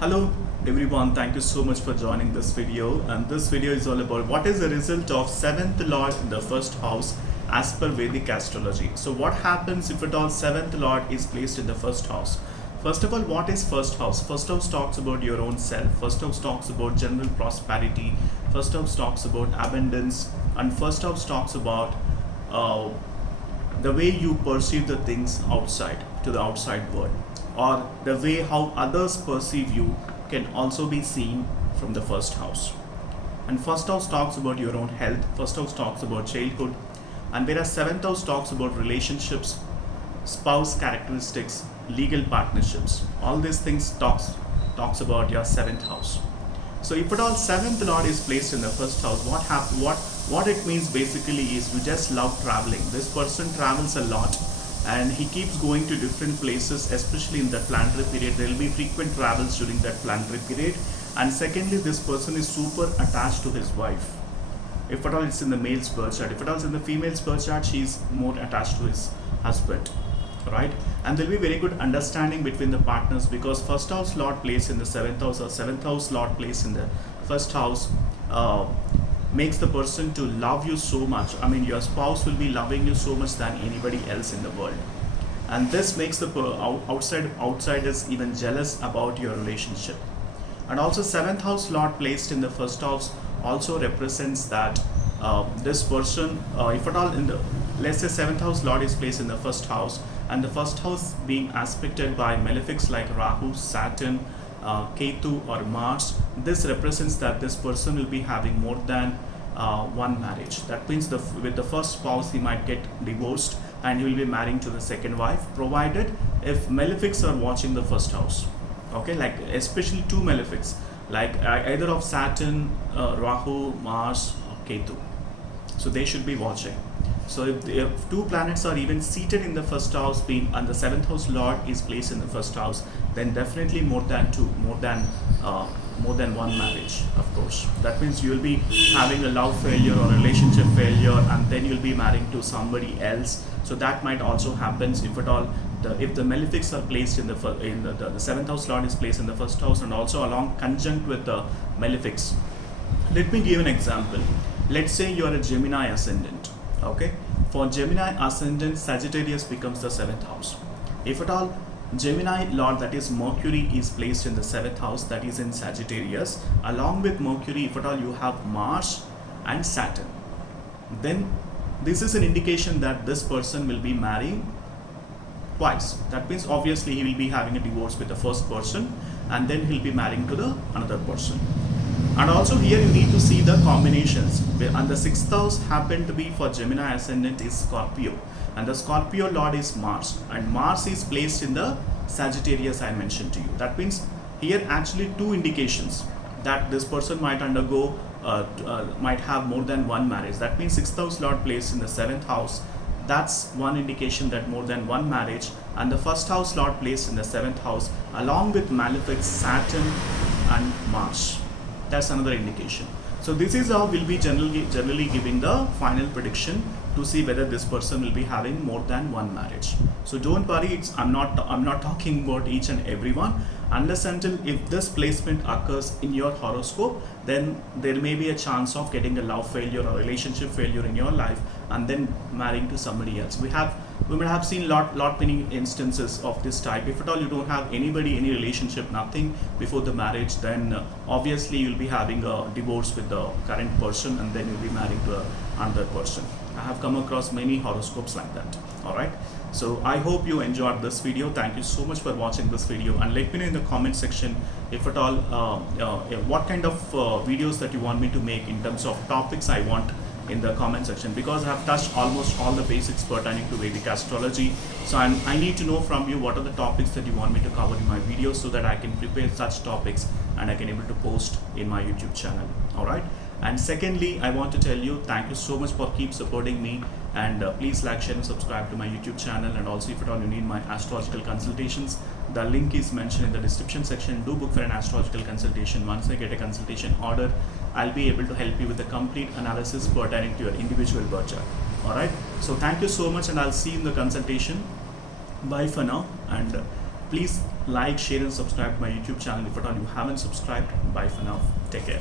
Hello everyone, thank you so much for joining this video, and this video is all about what is the result of 7th lord in the first house as per Vedic astrology. So what happens if at all 7th lord is placed in the first house? First of all, what is first house? First house talks about your own self. First house talks about general prosperity. First house talks about abundance, and first house talks about the way you perceive the things outside to the outside world, or the way how others perceive you can also be seen from the first house. And first house talks about your own health. First house talks about childhood, and whereas seventh house talks about relationships, spouse characteristics, legal partnerships. All these things talks about your seventh house. So if at all seventh lord is placed in the first house, what it means basically is we just love traveling. This person travels a lot and he keeps going to different places, especially in the planetary period. There will be frequent travels during that planetary period. And secondly, this person is super attached to his wife. If at all it's in the male's birth chart, if at all it's in the female's birth chart, she is more attached to his husband, right? And there will be very good understanding between the partners, because first house lord placed in the seventh house, or seventh house lord placed in the first house makes the person to love you so much. I mean, your spouse will be loving you so much than anybody else in the world, and this makes the outsiders even jealous about your relationship. And also seventh house lord placed in the first house also represents that this person, if at all in the, let's say seventh house lord is placed in the first house, and the first house being aspected by malefics like Rahu, Saturn, Ketu or Mars, this represents that this person will be having more than one marriage. That means with the first spouse he might get divorced and he will be marrying to the second wife, provided if malefics are watching the first house. Okay, like especially two malefics, like either of Saturn, Rahu, Mars or Ketu. So they should be watching. So if two planets are even seated in the first house, and the seventh house lord is placed in the first house, then definitely more than one marriage, of course. That means you will be having a love failure or relationship failure, and then you'll be marrying to somebody else. So that might also happen if at all if the malefics are placed in the seventh house lord is placed in the first house, and also along conjunct with the malefics. Let me give an example. Let's say you are a Gemini ascendant. Okay, for Gemini ascendant, Sagittarius becomes the seventh house. If at all Gemini lord, that is Mercury, is placed in the seventh house, that is in Sagittarius, along with Mercury, if at all you have Mars and Saturn, then this is an indication that this person will be marrying twice. That means obviously he will be having a divorce with the first person, and then he'll be marrying to the another person. And also here you need to see the combinations, and the sixth house happened to be for Gemini ascendant is Scorpio, and the Scorpio lord is Mars, and Mars is placed in the Sagittarius I mentioned to you. That means here actually two indications that this person might undergo might have more than one marriage. That means sixth house lord placed in the seventh house, that's one indication that more than one marriage. And the first house lord placed in the seventh house along with malefics Saturn and Mars, that's another indication. So this is how we'll be generally giving the final prediction to see whether this person will be having more than one marriage. So don't worry, I'm not talking about each and every one, unless until if this placement occurs in your horoscope, then there may be a chance of getting a love failure or relationship failure in your life, and then marrying to somebody else. We might have seen many instances of this type. If at all you don't have anybody, any relationship, nothing before the marriage, then obviously you'll be having a divorce with the current person, and then you'll be marrying to another person. I have come across many horoscopes like that. Alright, so I hope you enjoyed this video. Thank you so much for watching this video, and let me know in the comment section if at all what kind of videos that you want me to make in terms of topics I want in the comment section, because I have touched almost all the basics pertaining to Vedic astrology. So I need to know from you what are the topics that you want me to cover in my videos, so that I can prepare such topics and I can able to post in my YouTube channel. Alright, and secondly, I want to tell you thank you so much for keep supporting me, and please like, share and subscribe to my YouTube channel. And also if at all you need my astrological consultations, the link is mentioned in the description section. Do book for an astrological consultation. Once I get a consultation order, I'll be able to help you with the complete analysis pertaining to your individual birth chart. Alright, so thank you so much, and I'll see you in the consultation. Bye for now, and please like, share and subscribe to my YouTube channel if at all you haven't subscribed. Bye for now. Take care.